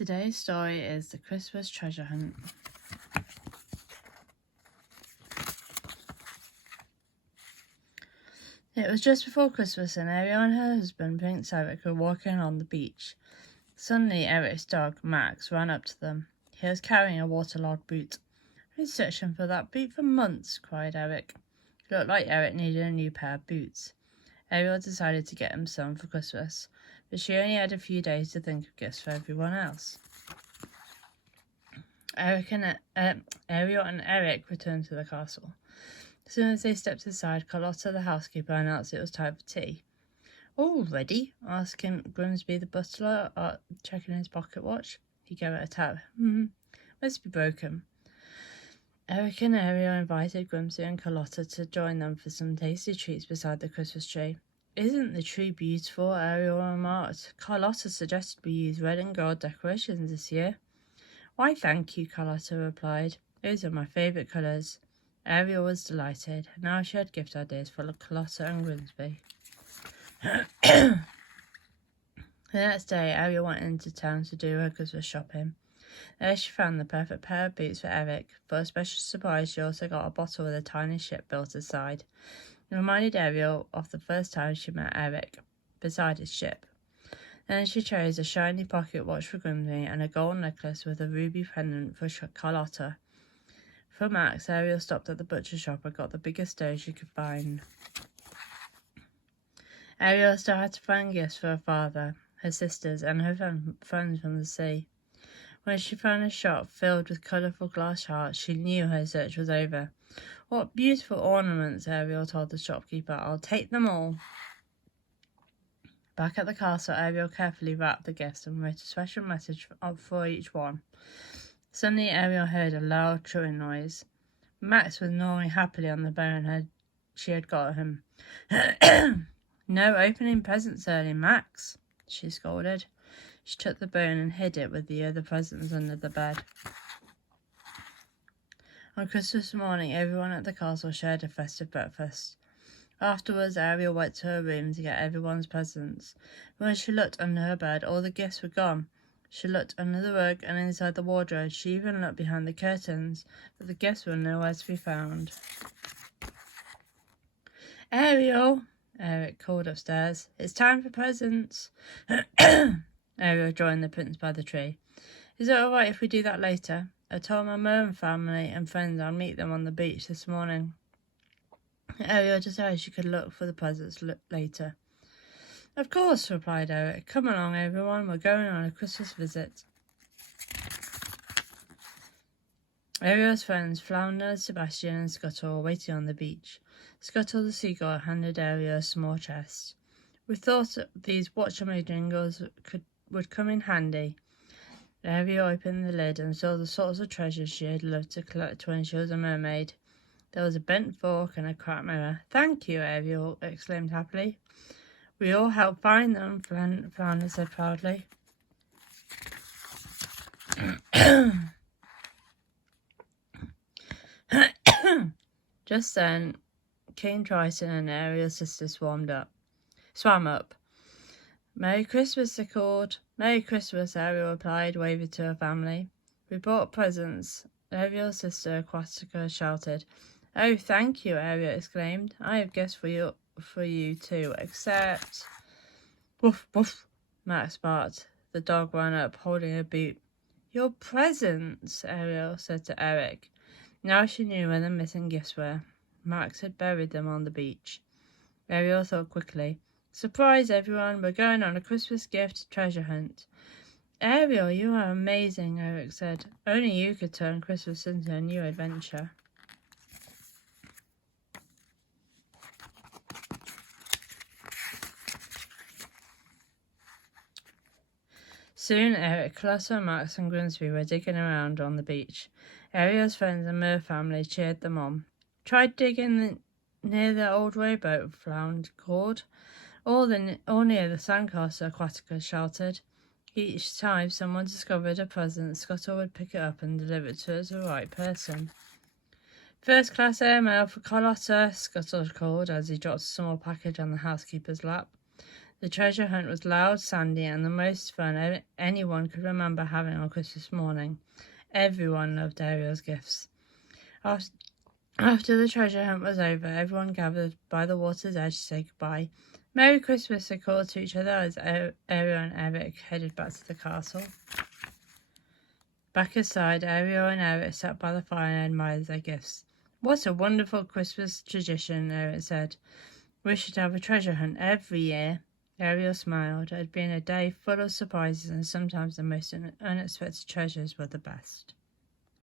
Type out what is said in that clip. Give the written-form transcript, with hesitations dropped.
Today's story is The Christmas Treasure Hunt. It was just before Christmas and Ariel and her husband, Prince Eric, were walking on the beach. Suddenly, Eric's dog, Max, ran up to them. He was carrying a waterlogged boot. "I've been searching for that boot for months," cried Eric. It looked like Eric needed a new pair of boots. Ariel decided to get him some for Christmas, but she only had a few days to think of gifts for everyone else. Ariel and Eric returned to the castle. As soon as they stepped inside, Carlotta, the housekeeper, announced it was time for tea. "All ready?" asked Grimsby the butler, checking his pocket watch. He gave it a tap. Must be broken." Eric and Ariel invited Grimsby and Carlotta to join them for some tasty treats beside the Christmas tree. "Isn't the tree beautiful?" Ariel remarked. "Carlotta suggested we use red and gold decorations this year." "Why, thank you," Carlotta replied. "Those are my favourite colours." Ariel was delighted. Now she had gift ideas for Carlotta and Grimsby. The next day, Ariel went into town to do her Christmas shopping. There she found the perfect pair of boots for Eric. For a special surprise, she also got a bottle with a tiny ship built inside. It reminded Ariel of the first time she met Eric, beside his ship. Then she chose a shiny pocket watch for Grimsby and a gold necklace with a ruby pendant for Carlotta. For Max, Ariel stopped at the butcher shop and got the biggest dough she could find. Ariel still had to find gifts for her father, her sisters, and her friends from the sea. When she found a shop filled with colourful glass hearts, she knew her search was over. "What beautiful ornaments," Ariel told the shopkeeper. "I'll take them all." Back at the castle, Ariel carefully wrapped the gifts and wrote a special message for each one. Suddenly, Ariel heard a loud chewing noise. Max was gnawing happily on the bone she had got him. "No opening presents early, Max," she scolded. She took the bone and hid it with the other presents under the bed. On Christmas morning, everyone at the castle shared a festive breakfast. Afterwards, Ariel went to her room to get everyone's presents. When she looked under her bed, all the gifts were gone. She looked under the rug and inside the wardrobe. She even looked behind the curtains, but the gifts were nowhere to be found. "Ariel," Eric called upstairs. "It's time for presents." Ariel joined the prince by the tree. "Is it all right if we do that later? I told my mum, family and friends I'll meet them on the beach this morning." Ariel decided she could look for the presents later. "Of course," replied Eric. "Come along, everyone. We're going on a Christmas visit." Ariel's friends, Flounder, Sebastian and Scuttle, were waiting on the beach. Scuttle the seagull handed Ariel a small chest. "We thought these watch-a-mo jingles would come in handy." Ariel opened the lid and saw the sorts of treasures she had loved to collect when she was a mermaid. There was a bent fork and a cracked mirror. "Thank you," Ariel exclaimed happily. "We all helped find them," Flounder said proudly. Just then, King Triton and Ariel's sister swam up. "Merry Christmas," they called. "Merry Christmas," Ariel replied, waving to her family. "We brought presents," Ariel's sister Aquatica shouted. "Oh, thank you," Ariel exclaimed. "I have gifts for you too, except—" "Woof, woof," Max barked. The dog ran up, holding a boot. "Your presents," Ariel said to Eric. Now she knew where the missing gifts were. Max had buried them on the beach. Ariel thought quickly. "Surprise, everyone, we're going on a Christmas gift treasure hunt." "Ariel, you are amazing," Eric said. "Only you could turn Christmas into a new adventure." Soon Eric, Carlotta, Max and Grimsby were digging around on the beach. Ariel's friends and Mer family cheered them on. "Try digging near the old rowboat," Flounder called. Or near the sandcastle," Aquatica shouted. Each time someone discovered a present, Scuttle would pick it up and deliver it to the right person. "First-class airmail for Carlotta," Scuttle called as he dropped a small package on the housekeeper's lap. The treasure hunt was loud, sandy, and the most fun anyone could remember having on Christmas morning. Everyone loved Ariel's gifts. After the treasure hunt was over, everyone gathered by the water's edge to say goodbye. Merry Christmas, they called to each other as Ariel and Eric headed back to the castle. Back aside, Ariel and Eric sat by the fire and admired their gifts. What a wonderful Christmas tradition, Eric said. We should have a treasure hunt every year. Ariel smiled. It had been a day full of surprises, and sometimes the most unexpected treasures were the best.